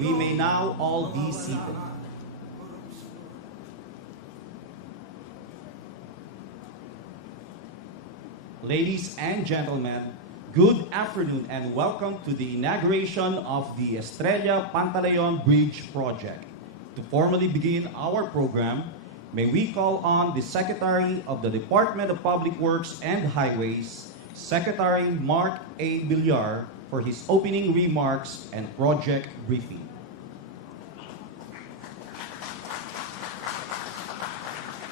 We may now all be seated. Ladies and gentlemen, good afternoon and welcome to the inauguration of the Estrella-Pantaleon Bridge Project. To formally begin our program, may we call on the Secretary of the Department of Public Works and Highways, Secretary Mark A. Villar, for his opening remarks and project briefing.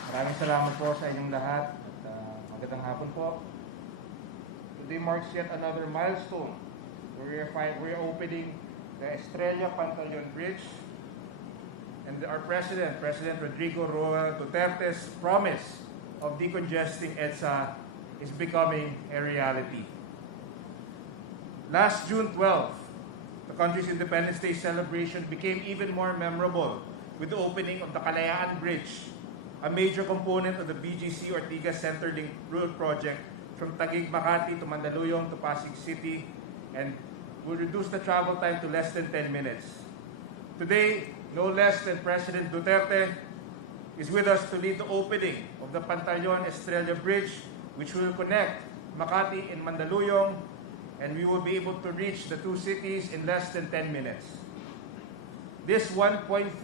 Maraming salamat po sa inyong lahat at magandang hapon po. Today marks yet another milestone where we're opening the Estrella-Pantaleon Bridge, and our President Rodrigo Roa Duterte's promise of decongesting EDSA is becoming a reality. Last June 12, the country's Independence Day celebration became even more memorable with the opening of the Kalayaan Bridge, a major component of the BGC Ortigas Centerlink Road Project from Taguig, Makati to Mandaluyong to Pasig City, and will reduce the travel time to less than 10 minutes. Today, no less than President Duterte is with us to lead the opening of the Pantaleon Estrella Bridge, which will connect Makati and Mandaluyong, and we will be able to reach the two cities in less than 10 minutes. This 1.46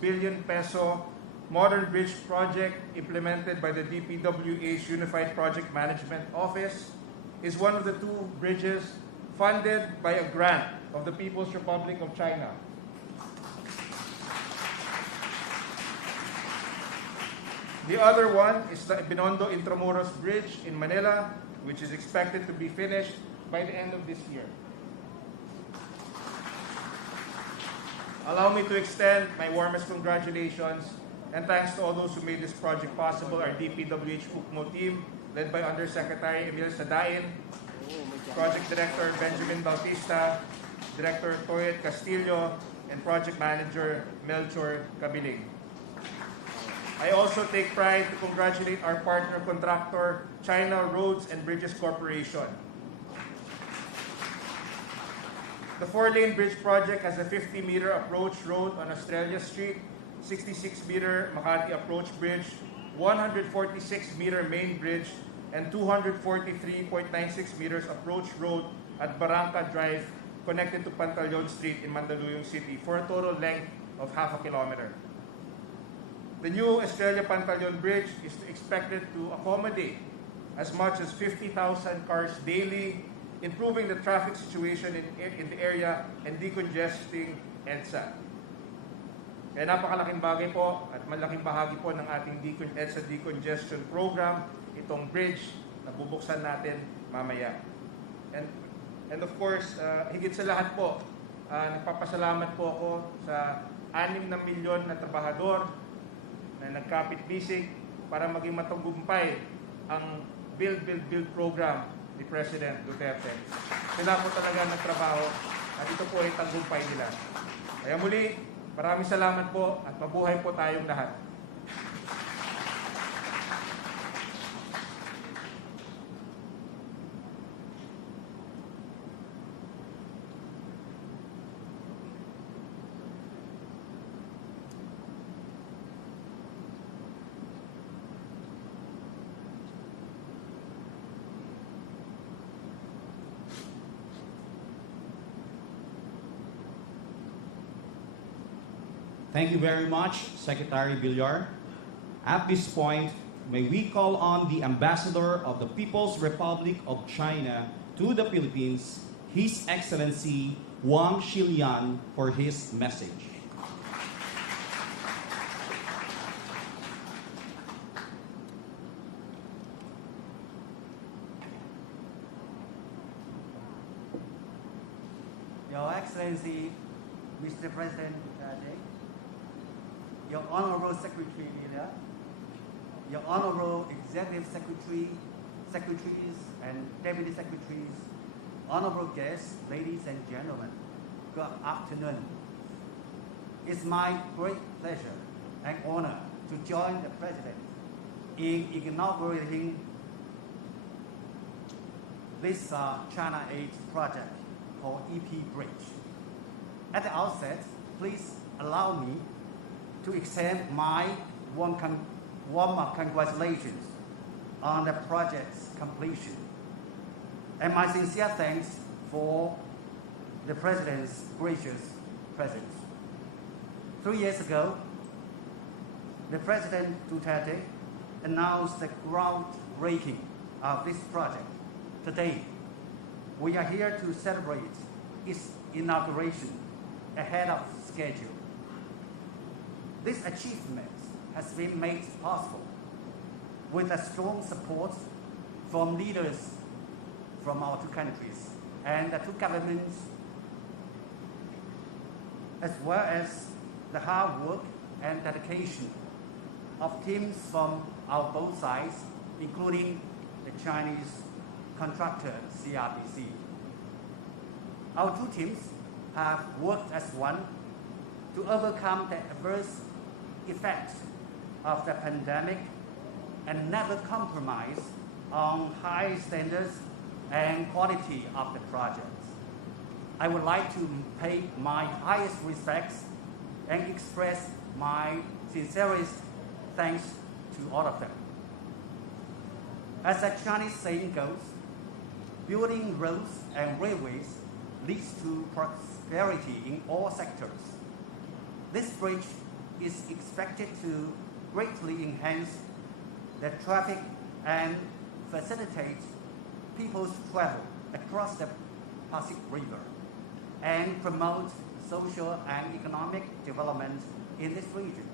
billion peso modern bridge project implemented by the DPWH's Unified Project Management Office is one of the two bridges funded by a grant of the People's Republic of China. The other one is the Binondo Intramuros Bridge in Manila, which is expected to be finished by the end of this year. Allow me to extend my warmest congratulations and thanks to all those who made this project possible, our DPWH UCMO team, led by Undersecretary Emil Sadain, Project Director Benjamin Bautista, Director Toyet Castillo, and Project Manager Melchor Cabiling. I also take pride to congratulate our partner contractor, China Roads and Bridges Corporation. The 4-lane bridge project has a 50-meter approach road on Australia Street, 66-meter Makati approach bridge, 146-meter main bridge, and 243.96 meters approach road at Barangka Drive connected to Pantaleon Street in Mandaluyong City for a total length of half a kilometer. The new Estrella-Pantaleon Bridge is expected to accommodate as much as 50,000 cars daily, improving the traffic situation in the area and decongesting EDSA. Kaya napakalaking bagay po at malaking bahagi po ng ating EDSA decongestion program, itong bridge na bubuksan natin mamaya. And of course, higit sa lahat po, nagpapasalamat po ako sa 6 na milyon na trabahador na nagkapit-bisig para maging matagumpay ang Build program ni President Duterte. Sila po talaga nagtrabaho at ito po ay tagumpay nila. Kaya muli, maraming salamat po at mabuhay po tayong lahat. Thank you very much, Secretary Villar. At this point, may we call on the Ambassador of the People's Republic of China to the Philippines, His Excellency Wang Xilian, for his message. Your Excellency, Mr. President Duterte, Your Honorable Secretary Villar, Your Honorable Executive Secretary, Secretaries and Deputy Secretaries, honorable guests, ladies and gentlemen, good afternoon. It's my great pleasure and honor to join the President in inaugurating this China Aid project called EP Bridge. At the outset, please allow me to extend my warm congratulations on the project's completion and my sincere thanks for the President's gracious presence. 3 years ago, the President Duterte announced the groundbreaking of this project. Today, we are here to celebrate its inauguration ahead of schedule. This achievement has been made possible with a strong support from leaders from our two countries and the two governments, as well as the hard work and dedication of teams from our both sides, including the Chinese contractor CRBC. Our two teams have worked as one to overcome the adverse effects of the pandemic and never compromise on high standards and quality of the project. I would like to pay my highest respects and express my sincerest thanks to all of them. As the Chinese saying goes, building roads and railways leads to prosperity in all sectors. This bridge is expected to greatly enhance the traffic and facilitate people's travel across the Pacific River and promote social and economic development in this region.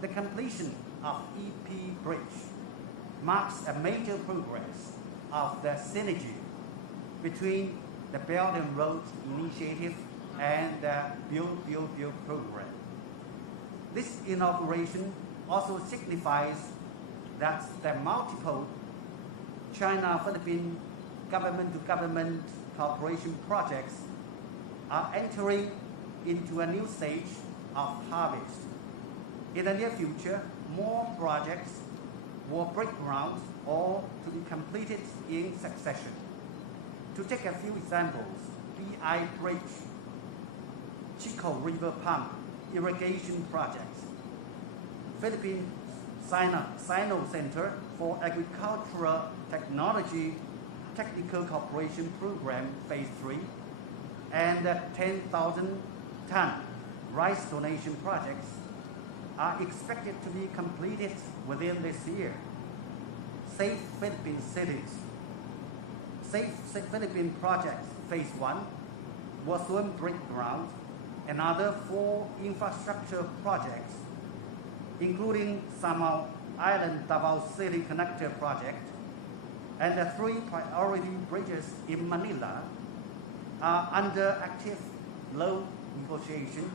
The completion of EP Bridge marks a major progress of the synergy between the Belt and Road Initiative and the Build, Build, Build program. This inauguration also signifies that the multiple China-Philippine government-to-government cooperation projects are entering into a new stage of harvest. In the near future, more projects will break ground or to be completed in succession. To take a few examples, BI Bridge, Chico River Pump Irrigation Project, Philippine Sino Center for Agricultural Technology Technical Cooperation Program Phase 3, and the 10,000-ton rice donation projects are expected to be completed within this year. Safe Philippine Cities. Safe Philippine Project Phase 1 will soon break ground. Another 4 infrastructure projects, including Samar Island Davao City Connector Project and the 3 priority bridges in Manila, are under active loan negotiation.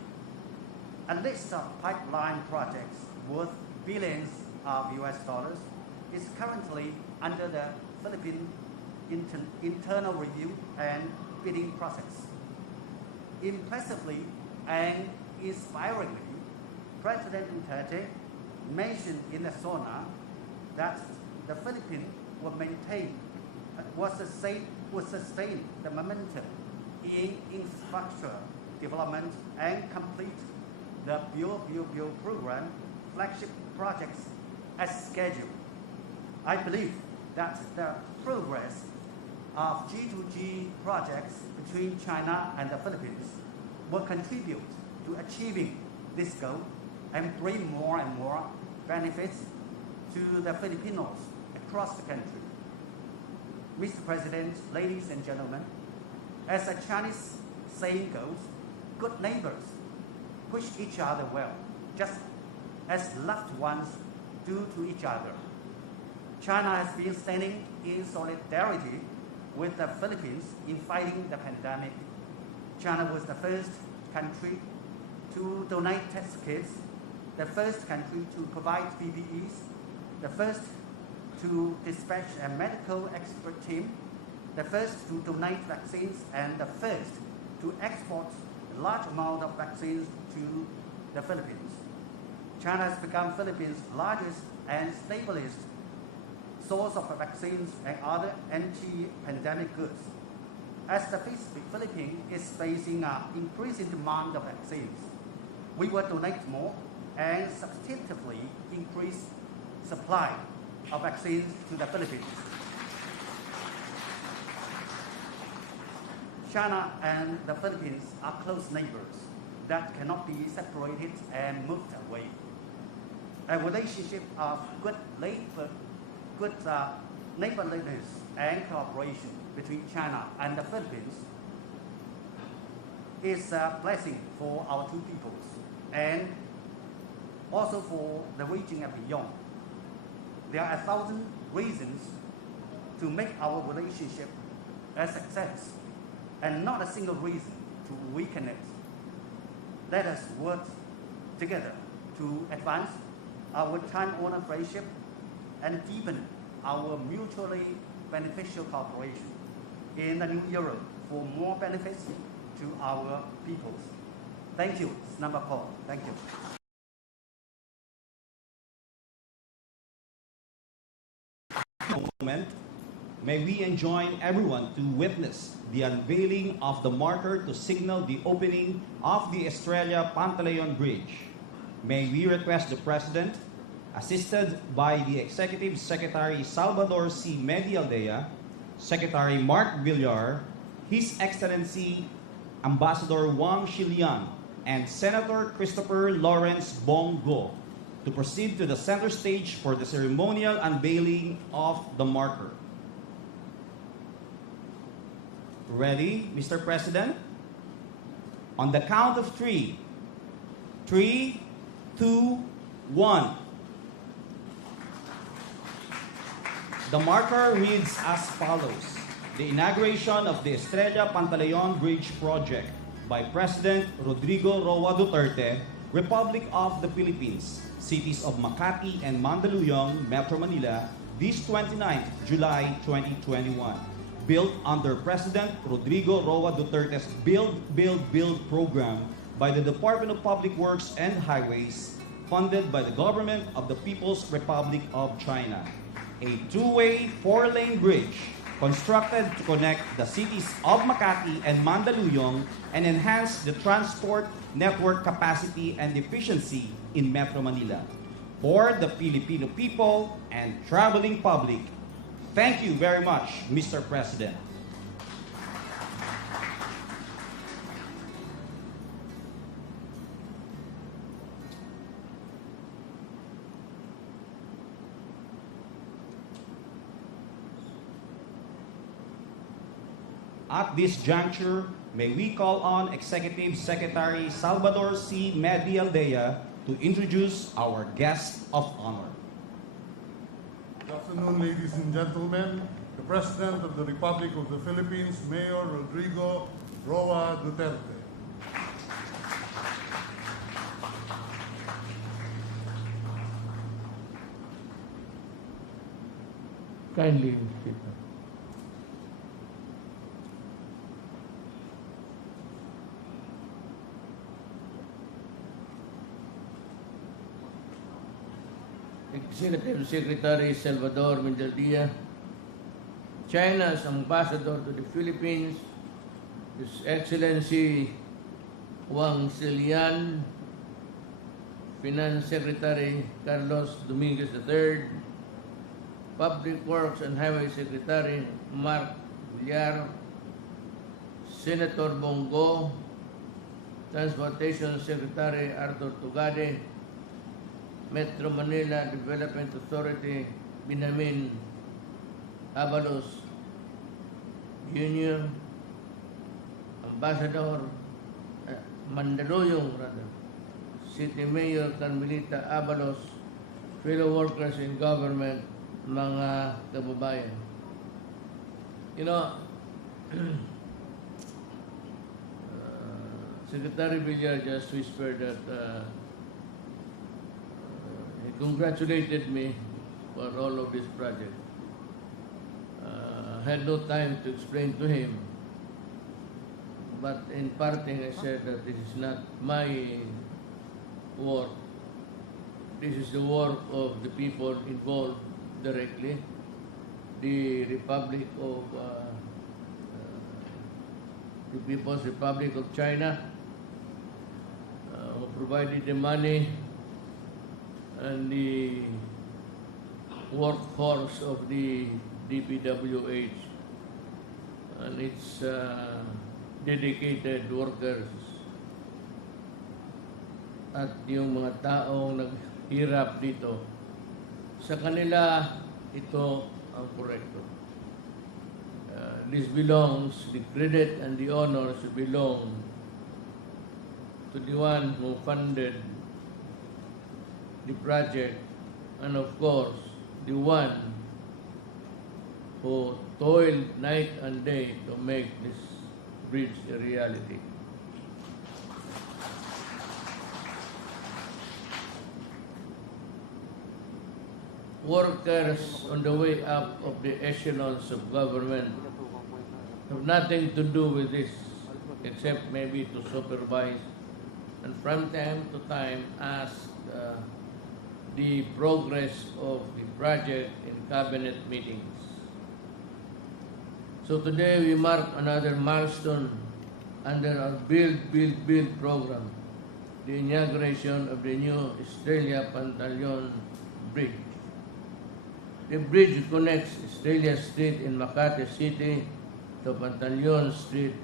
A list of pipeline projects worth billions of US dollars is currently under the Philippine internal review and bidding process. Impressively and inspiringly, President Duterte mentioned in the SONA that the Philippines will sustain the momentum in infrastructure development and complete the Build program flagship projects as scheduled. I believe that the progress of G2G projects between China and the Philippines will contribute to achieving this goal and bring more and more benefits to the Filipinos across the country. Mr. President, ladies and gentlemen, as a Chinese saying goes, good neighbors wish each other well, just as loved ones do to each other. China has been standing in solidarity with the Philippines in fighting the pandemic. China was the first country to donate test kits, the first country to provide PPEs, the first to dispatch a medical expert team, the first to donate vaccines, and the first to export a large amount of vaccines to the Philippines. China has become Philippines' largest and stablest source of vaccines and other anti-pandemic goods. As the Philippines is facing an increasing demand of vaccines, we will donate more and substantively increase supply of vaccines to the Philippines. China and the Philippines are close neighbors that cannot be separated and moved away. A relationship of good neighborliness and cooperation between China and the Philippines is a blessing for our two peoples and also for the region and beyond. There are 1,000 reasons to make our relationship a success and not a single reason to weaken it. Let us work together to advance our time-honored friendship and deepen our mutually beneficial cooperation in the new era for more benefits to our peoples. Thank you. Number 4. Thank you. Moment, may we enjoin everyone to witness the unveiling of the marker to signal the opening of the Estrella-Pantaleon Bridge. May we request the President, assisted by the Executive Secretary Salvador C. Medialdea, Secretary Mark Villar, His Excellency Ambassador Wang Xilian, and Senator Christopher Lawrence Bongo, to proceed to the center stage for the ceremonial unveiling of the marker. Ready, Mr. President? On the count of 3. 3, 2, 1. The marker reads as follows: the inauguration of the Estrella-Pantaleon Bridge Project by President Rodrigo Roa Duterte, Republic of the Philippines, cities of Makati and Mandaluyong, Metro Manila, this 29th July 2021. Built under President Rodrigo Roa Duterte's Build, Build, Build program by the Department of Public Works and Highways, funded by the Government of the People's Republic of China. A two-way, four-lane bridge constructed to connect the cities of Makati and Mandaluyong and enhance the transport network capacity and efficiency in Metro Manila. For the Filipino people and traveling public, thank you very much, Mr. President. At this juncture, may we call on Executive Secretary Salvador C. Medialdea to introduce our guest of honor. Good afternoon, ladies and gentlemen. The President of the Republic of the Philippines, Mayor Rodrigo Roa Duterte. Kindly sit. Executive Secretary Salvador Medialdea, China's Ambassador to the Philippines, His Excellency Wang Xilian, Finance Secretary Carlos Dominguez III, Public Works and Highway Secretary Mark Villar, Senator Bongo, Transportation Secretary Arthur Tugade, Metro Manila Development Authority Binamin Abalos Jr., Ambassador Mandaluyong City Mayor Carmelita Abalos, fellow workers in government, mga kababayan. You know, Secretary Villar just whispered that he congratulated me for all of this project. I had no time to explain to him, but in parting I said that this is not my work. This is the work of the people involved directly, the Republic of the People's Republic of China, who provided the money and the workforce of the DPWH and its dedicated workers at yung mga taong naghirap dito. Sa kanila, ito ang korekto. This belongs, the credit and the honors belong to the one who funded the project and of course, the one who toiled night and day to make this bridge a reality. Workers on the way up of the echelons of government have nothing to do with this except maybe to supervise and from time to time ask the progress of the project in cabinet meetings. So today we mark another milestone under our Build, Build, Build program, the inauguration of the new Estrella-Pantaleon Bridge. The bridge connects Estrella Street in Makati City to Pantaleon Street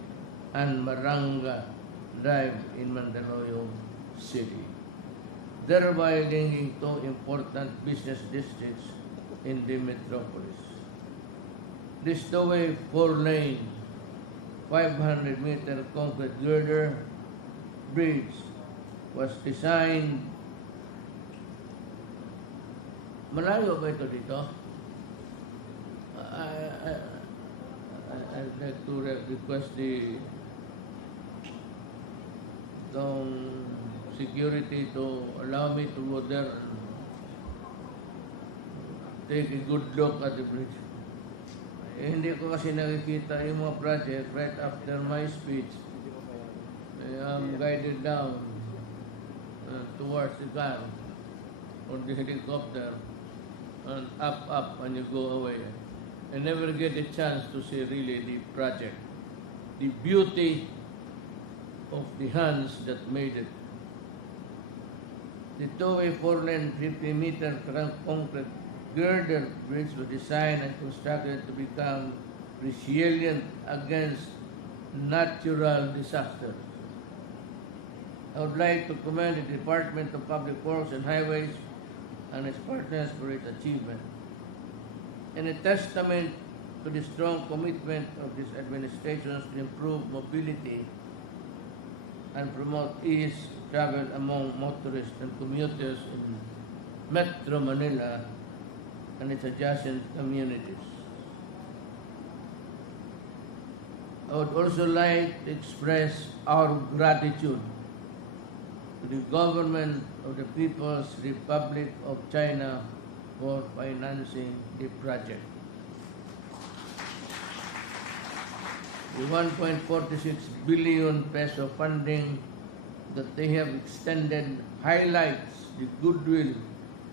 and Maranga Drive in Mandaluyong City, thereby linking two important business districts in the metropolis. This two-way, four-lane, 500-meter concrete girder bridge was designed. Malayo ba ito dito? I'd like to request the security to allow me to go there and take a good look at the bridge. Hindi ko kasi nakikita yung mga project right after my speech. I'm guided down towards the car or the helicopter and up and you go away. I never get a chance to see really the project, the beauty of the hands that made it. The two-way, four-lane, 50-meter concrete girder bridge was designed and constructed to become resilient against natural disasters. I would like to commend the Department of Public Works and Highways and its partners for its achievement. In a testament to the strong commitment of this administration to improve mobility and promote ease travel among motorists and commuters in Metro Manila and its adjacent communities. I would also like to express our gratitude to the government of the People's Republic of China for financing the project. The 1.46 billion peso funding that they have extended highlights the goodwill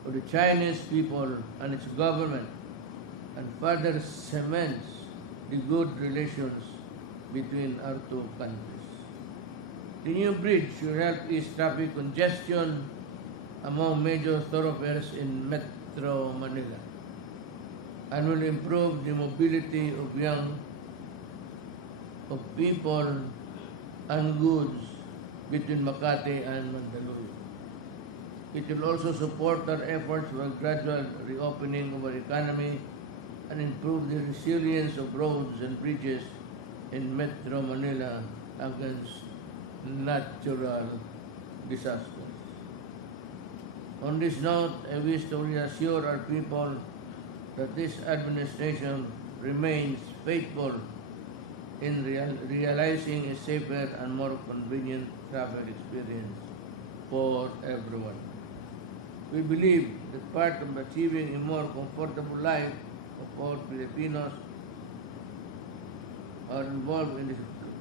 of the Chinese people and its government and further cements the good relations between our two countries. The new bridge will help ease traffic congestion among major thoroughfares in Metro Manila and will improve the mobility of people and goods between Makati and Mandaluyong. It will also support our efforts for a gradual reopening of our economy and improve the resilience of roads and bridges in Metro Manila against natural disasters. On this note, I wish to reassure our people that this administration remains faithful in realizing a safer and more convenient travel experience for everyone. We believe that part of achieving a more comfortable life of all Filipinos are involved in the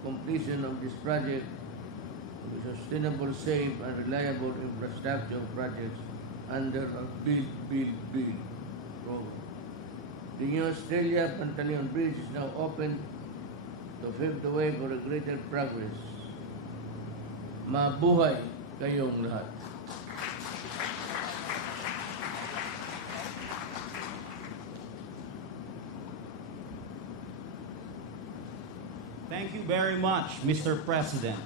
completion of this project of a sustainable, safe, and reliable infrastructure projects under our Build, Build, Build program. The new Estrella-Pantaleon Bridge is now open to pave the way for a greater progress. Mabuhay kayong lahat. Thank you very much, Mr. President.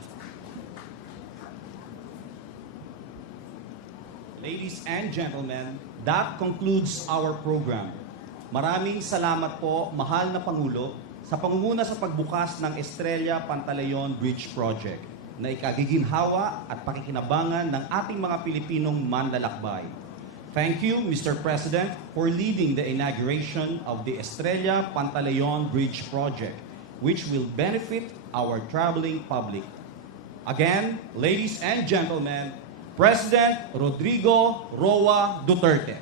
Ladies and gentlemen, that concludes our program. Maraming salamat po, mahal na Pangulo, sa pangunguna sa pagbukas ng Estrella-Pantaleon Bridge Project na ikagiginhawa at pakikinabangan ng ating mga Pilipinong manlalakbay. Thank you, Mr. President, for leading the inauguration of the Estrella-Pantaleon Bridge Project, which will benefit our traveling public. Again, ladies and gentlemen, President Rodrigo Roa Duterte.